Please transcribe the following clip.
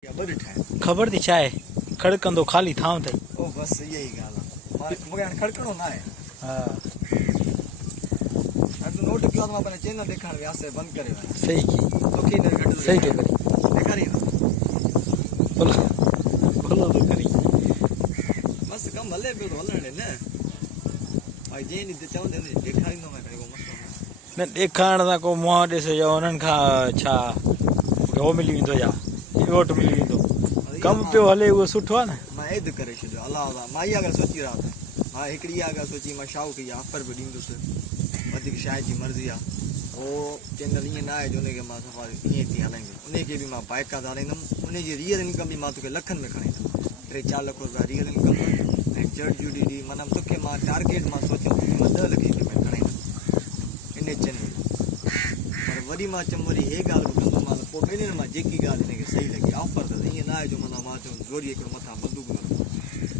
खबर थी छा आहे खड़कंदो खाली थां ताईं ओ बस यही ॻाल्हि आहे मूंखे हाणे खड़कणो न आहे हा हाणे तूं नोट कयो आहे त मां पंहिंजो चैनल ॾेखारण वियासीं बंदि करे वियो सही की तोखे न घटि सही थो करी ॾेखारी न भलो भलो थो करी मस्तु कमु हले पियो थो हलण ॾे न भाई जंहिं ॾींहुं चवंदे उन ॾींहुं ॾेखारींदो मां खणी को मस्तु न ॾेखारण सां को मुंहुं ॾिस या उन्हनि खां छा उहो मिली वेंदो या रिवोट मिली वेंदो कमु पियो हले उहो सुठो आहे न मां एद करे छॾियो अलाह अलाह मां इहा ॻाल्हि सोची रहिया मां हिकिड़ी इहा ॻाल्हि सोची मां शाहू खे इहा ऑफर बि ॾींदुसि वधीक शायदि जी मर्ज़ी आहे उहो चैनल ईअं न आहे जो उनखे मां सफ़ा ईअं थी हलाईंदुमि उनखे बि मां बाइकात हलाईंदुमि उनजी रियल इनकम बि मां तोखे लखनि में खणाईंदुमि 3-4 लख रुपया रियल इनकम ऐं जड़ी डी माना तोखे मां टारगेट मां सोचियो मां 10 लख जी पेमेंट खणाईंदुमि इन चैनल पर वरी मां चयमि वरी हे ॻाल्हि बि कंदो मां पोइ ॿिन्हिनि मां जेकी ॻाल्हि हिनखे सही लॻी ऑफर त ईअं न आहे जो माना मां चयो जोरी हिकिड़ो मथां बंदूक